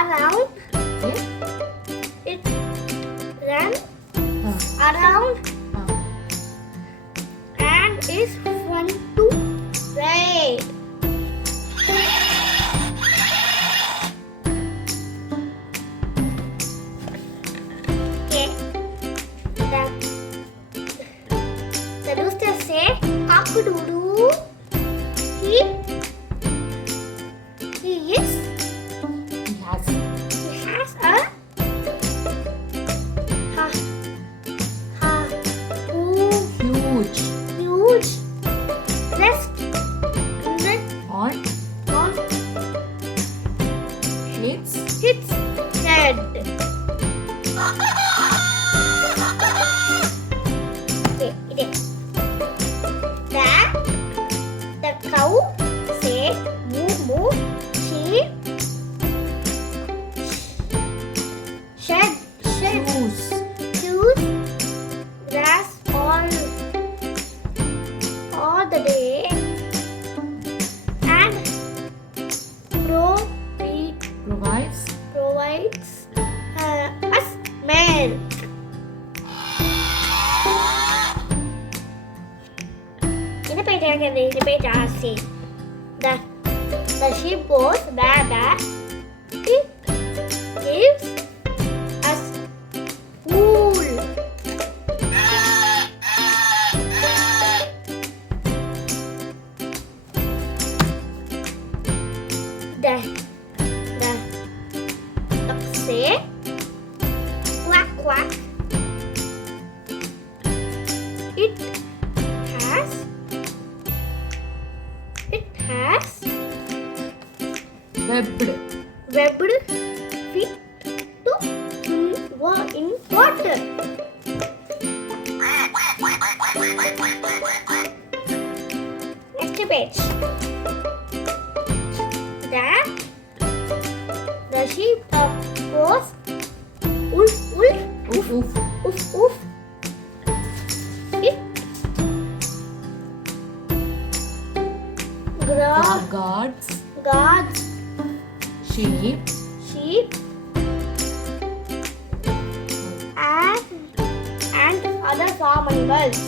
around. Okay. It ran around and is fun to ride. Okay. The rooster say cock-a-doodle. He is. He has He has a huge huge rest on on its its head. Okay, it is. The cow said, "Moo moo." She shed shoes. grass all the day and Provides us milk. In a page, I see the sheep goes where it gives us wool. The duck say quack quack. It has webbed feet to in water. Next page. The sheep goes woof woof oof oof. woof woof. It Guards sheep and other farm animals.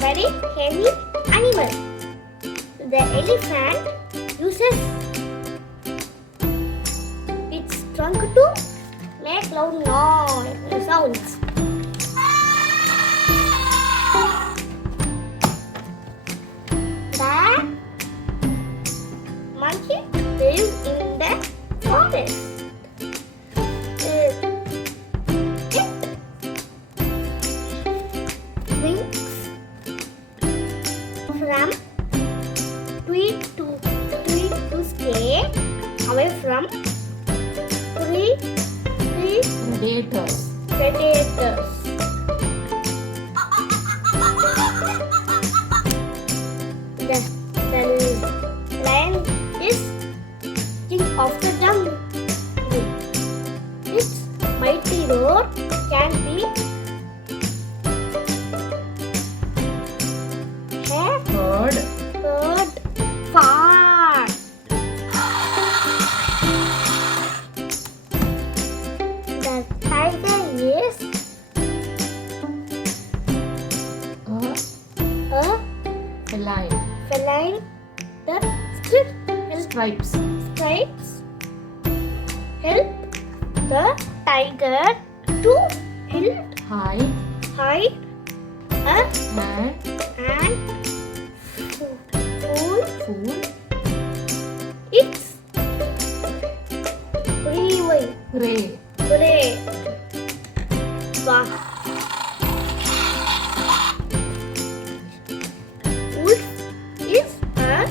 Very heavy animal. The elephant uses its trunk to make loud sounds. The monkey lives in the forest. It swings from tree to stay away from tree is Predators. predators. The lion is king of the jungle. Its mighty roar can be Bird. heard far. The tiger is A a feline. feline. The Stripes. stripes help the tiger to Hide. hide And and fool its prey. prey. Wow. Wolf is a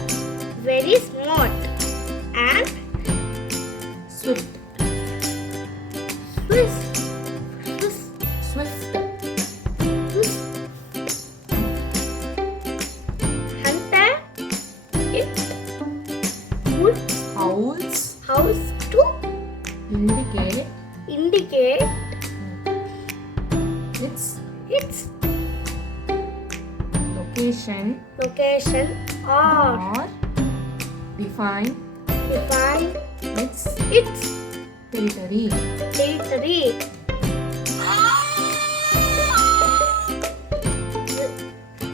very smart and Swift. swift. Swift. Hunter it would Owls. house to Indicate its its location location or or define define its its territory. territory.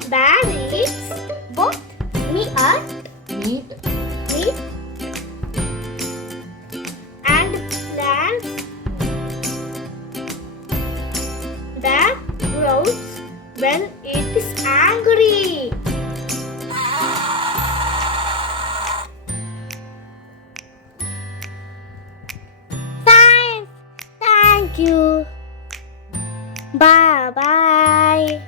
Bear eats both meat Meat. and plants. Bear growls when it is angry. Thank you. Bye bye.